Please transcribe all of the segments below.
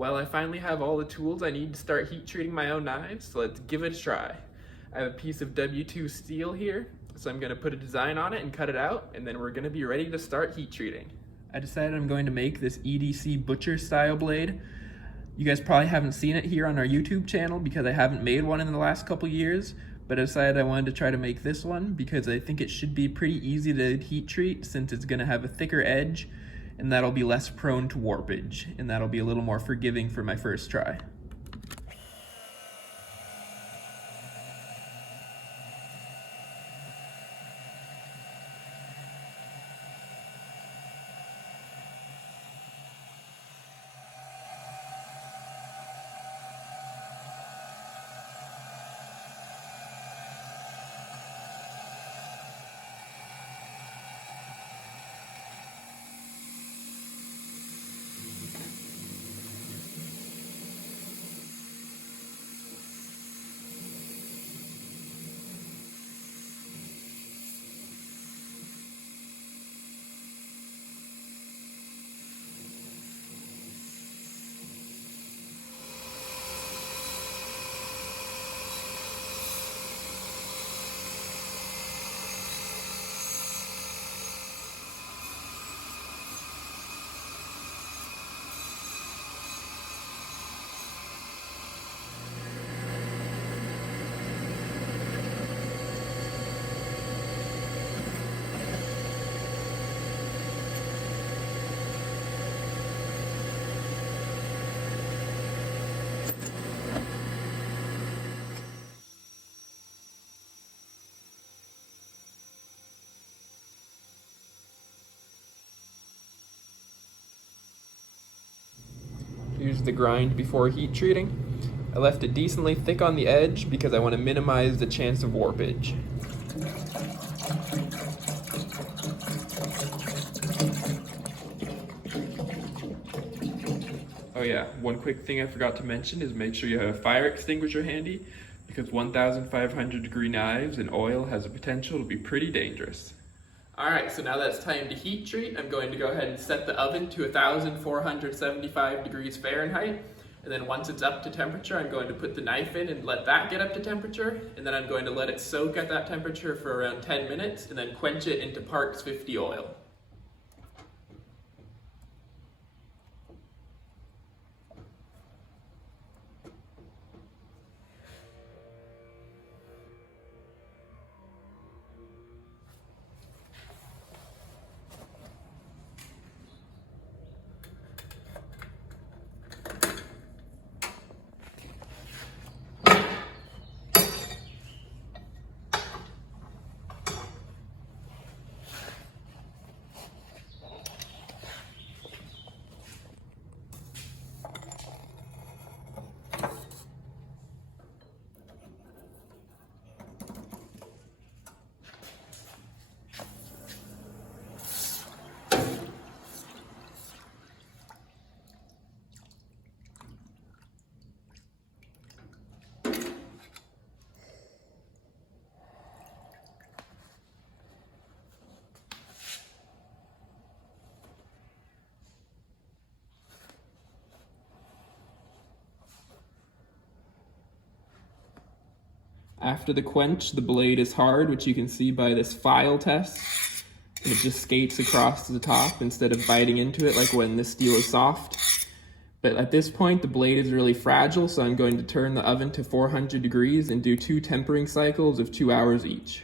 Well, I finally have all the tools I need to start heat treating my own knives, so let's give it a try. I have a piece of W2 steel here, so I'm going to put a design on it and cut it out, and then we're going to be ready to start heat treating. I decided I'm going to make this EDC Butcher style blade. You guys probably haven't seen it here on our YouTube channel because I haven't made one in the last couple years, but I decided I wanted to try to make this one because I think it should be pretty easy to heat treat since it's going to have a thicker edge, and that'll be less prone to warpage, and that'll be a little more forgiving for my first try. Here's the grind before heat treating. I left it decently thick on the edge because I want to minimize the chance of warpage. Oh yeah, one quick thing I forgot to mention is make sure you have a fire extinguisher handy because 1,500 degree knives and oil has a potential to be pretty dangerous. Alright, so now that it's time to heat treat, I'm going to go ahead and set the oven to 1,475 degrees Fahrenheit. And then once it's up to temperature, I'm going to put the knife in and let that get up to temperature. And then I'm going to let it soak at that temperature for around 10 minutes and then quench it into parts 50 oil. After the quench, the blade is hard, which you can see by this file test. And it just skates across to the top instead of biting into it like when the steel is soft. But at this point, the blade is really fragile, so I'm going to turn the oven to 400 degrees and do 2 tempering cycles of 2 hours each.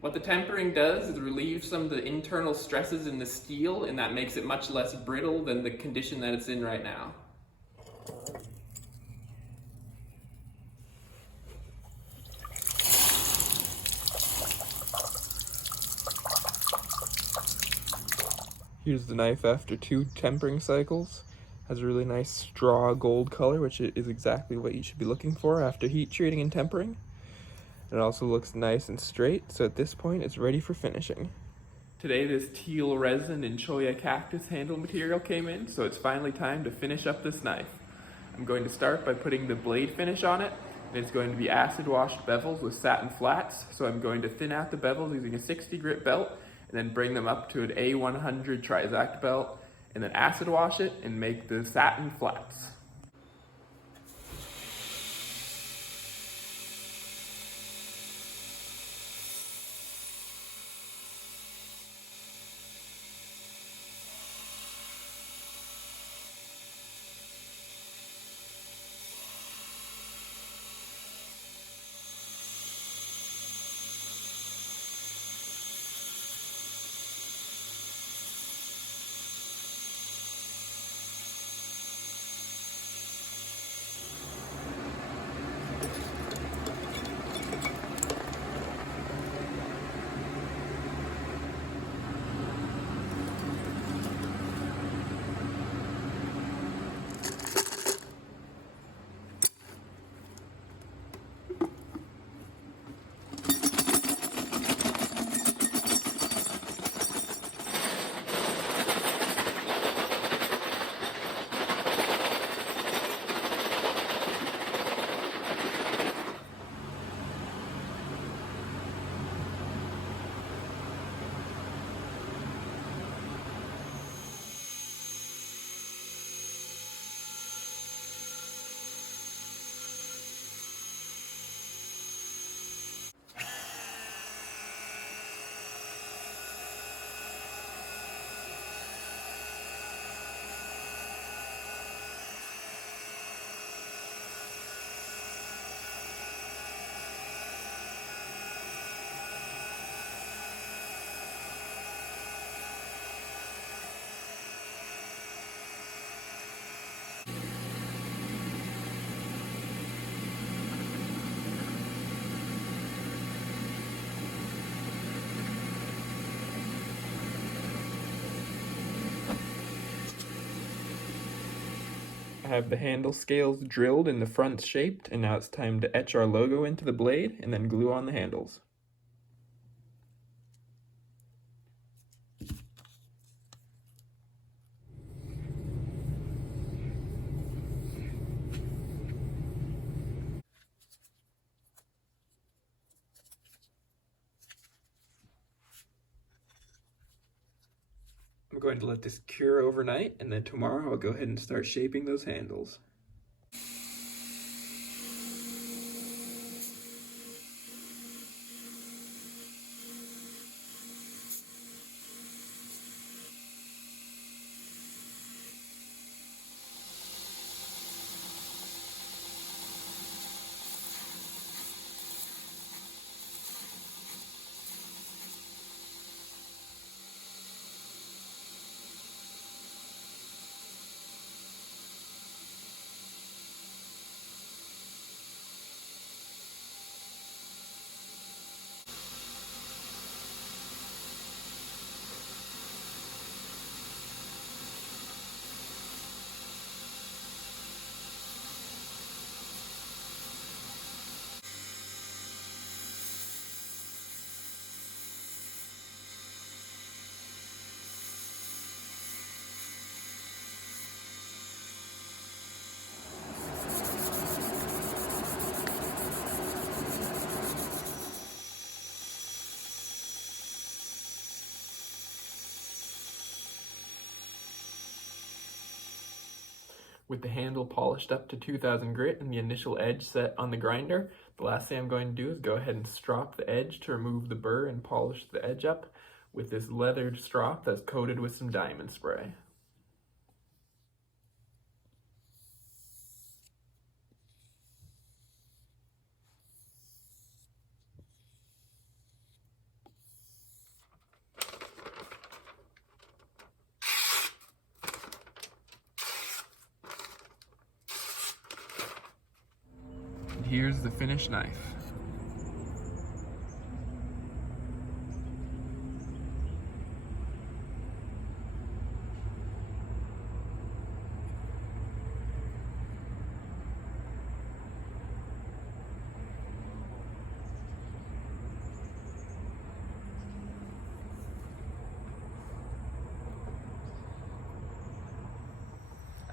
What the tempering does is relieve some of the internal stresses in the steel, and that makes it much less brittle than the condition that it's in right now. Here's the knife after 2 tempering cycles. Has a really nice straw gold color, which is exactly what you should be looking for after heat treating and tempering. It also looks nice and straight, so at this point it's ready for finishing. Today this teal resin and cholla cactus handle material came in, so it's finally time to finish up this knife. I'm going to start by putting the blade finish on it, and it's going to be acid washed bevels with satin flats. So I'm going to thin out the bevels using a 60 grit belt, and then bring them up to an A100 Trizact belt, and then acid wash it and make the satin flats. I have the handle scales drilled and the fronts shaped, and now it's time to etch our logo into the blade and then glue on the handles. I'm going to let this cure overnight, and then tomorrow I'll go ahead and start shaping those handles. With the handle polished up to 2000 grit and the initial edge set on the grinder, the last thing I'm going to do is go ahead and strop the edge to remove the burr and polish the edge up with this leathered strop that's coated with some diamond spray. Here's the finished knife.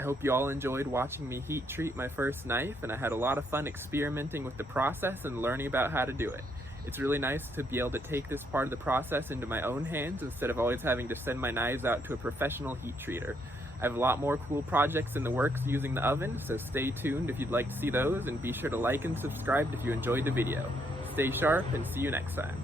I hope you all enjoyed watching me heat treat my first knife, and I had a lot of fun experimenting with the process and learning about how to do it. It's really nice to be able to take this part of the process into my own hands instead of always having to send my knives out to a professional heat treater. I have a lot more cool projects in the works using the oven, so stay tuned if you'd like to see those, and be sure to like and subscribe if you enjoyed the video. Stay sharp and see you next time.